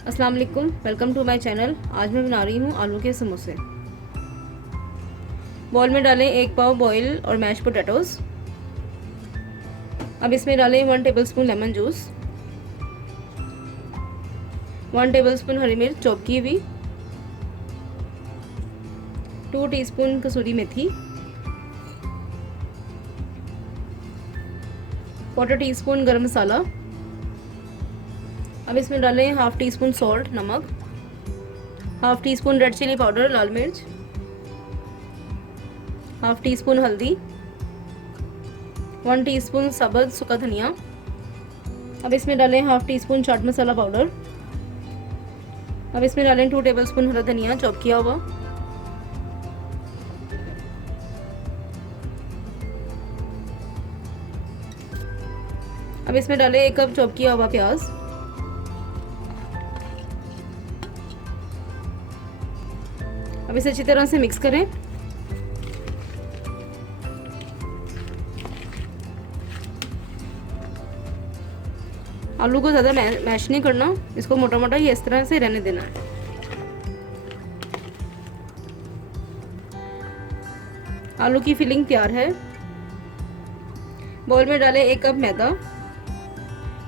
अस्सलाम वालेकुम, welcome to my channel. आज मैं बना रही हूँ आलू के समोसे। बॉल में डालें 1 पाव बॉयल और मैश पोटैटोज। अब इसमें डालें 1 टेबलस्पून लेमन जूस, 1 टेबलस्पून हरी मिर्च चॉप की हुई, 2 टीस्पून कसूरी मेथी, 1/4 टीस्पून गरम मसाला। अब इसमें डालें हाफ टी स्पून सॉल्ट नमक, half teaspoon red chilli powder लाल मिर्च, हाफ टी स्पून हल्दी, 1 टीस्पून सब्ज़ सूखा धनिया। अब इसमें डालें half tea spoon chaat masala powder. अब इसमें डालें 2 टेबलस्पून हरा धनिया चॉप किया हुआ। अब इसमें डालें 1 कप चॉप किया हुआ प्याज। अब इसे अच्छी तरह से मिक्स करें। आलू को ज़्यादा मैश नहीं करना, इसको मोटा मोटा ही इस तरह से रहने देना है। आलू की फिलिंग तैयार है। बाउल में डालें 1 कप मैदा।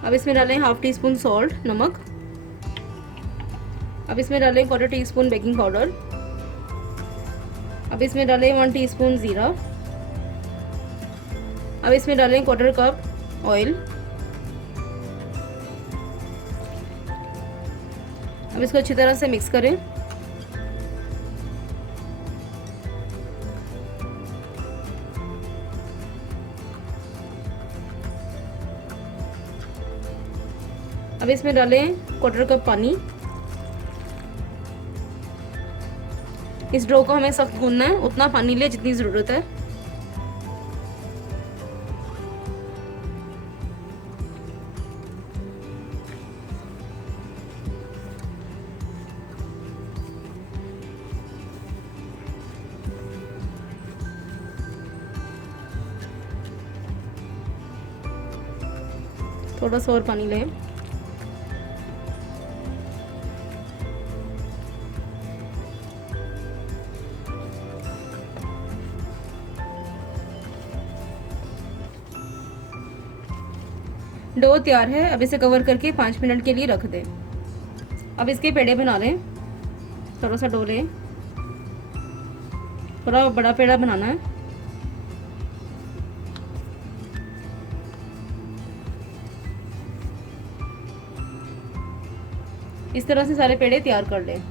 अब इसमें डालें हाफ टी स्पून सॉल्ट नमक। अब इसमें डालें 1/4 टीस्पून बेकिंग पाउडर। अब इसमें डालें 1 टीस्पून ज़ीरा। अब इसमें डालें 1/4 कप ऑयल। अब इसको अच्छी तरह से मिक्स करें। अब इसमें डालें 1/4 कप पानी। इस डो को हमें सख्त गूंदना है, उतना पानी ले जितनी ज़रूरत है। थोड़ा सा और पानी लें। डो तैयार है। अब इसे कवर करके 5 मिनट के लिए रख दें। अब इसके पेड़े बना लें। थोड़ा सा डो लें, थोड़ा बड़ा पेड़ा बनाना है। इस तरह से सारे पेड़े तैयार कर लें।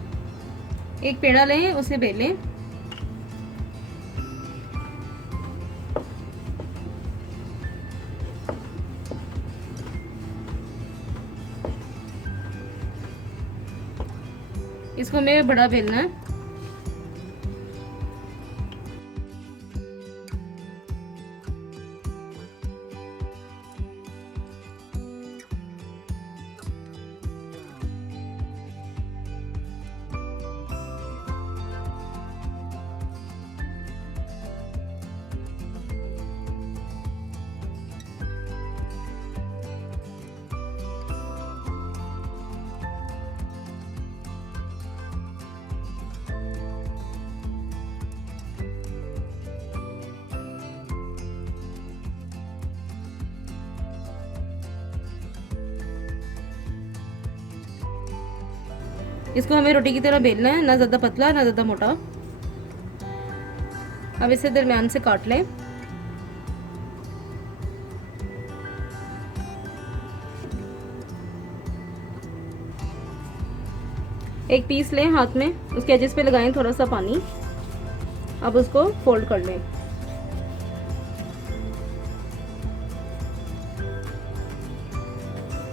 एक पेड़ा लें, उसे बेल लें। इसको हमें बड़ा बेलना है। इसको हमें रोटी की तरह बेलना है, ना ज़्यादा पतला ना ज़्यादा मोटा। अब इसे दरमियान से काट लें। एक पीस लें हाथ में, उसके एजेस पे लगाएं थोड़ा सा पानी। अब उसको फोल्ड कर लें।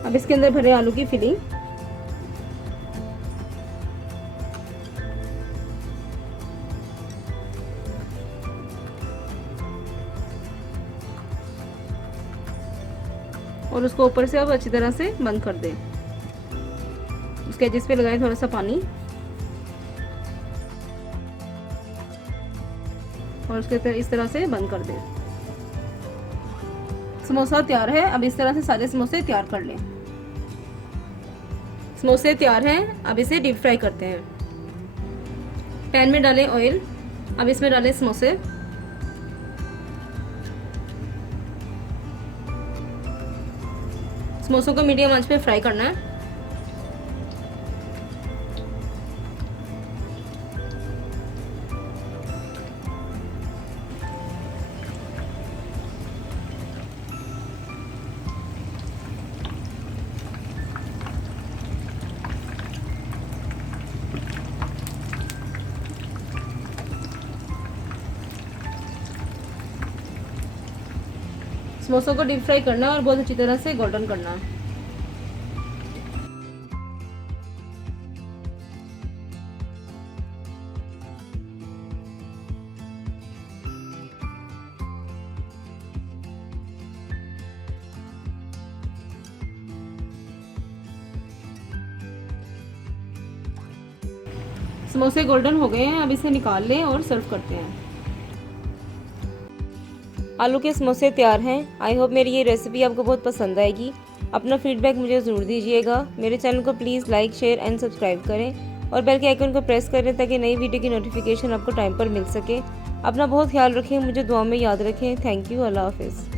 अब इसके अंदर भरें आलू की फिलिंग। और उसको ऊपर से अब अच्छी तरह से बंद कर दें। उसके एजेस पे लगाएं थोड़ा सा पानी और उसके इस तरह से बंद कर दें। समोसा तैयार है। अब इस तरह से सारे समोसे तैयार कर लें। समोसे तैयार हैं, अब इसे डीप फ्राई करते हैं। पैन में डालें ऑयल, अब इसमें डालें समोसे। समोसों को मीडियम आंच पे फ्राई करना है। समोसों को डीप फ्राई करना है और बहुत अच्छी तरह से गोल्डन करना है। समोसे गोल्डन हो गए हैं, अब इसे निकाल लें और सर्व करते हैं। आलू के समोसे तैयार हैं। आई होप मेरी ये रेसिपी आपको बहुत पसंद आएगी। अपना फीडबैक मुझे ज़रूर दीजिएगा। मेरे चैनल को please like, share and subscribe करें और बेल के आइकन को प्रेस करें ताकि नई वीडियो की नोटिफिकेशन आपको टाइम पर मिल सके। अपना बहुत ख्याल रखें, मुझे दुआ में याद रखें। Thank you. अल्लाह हाफिज़।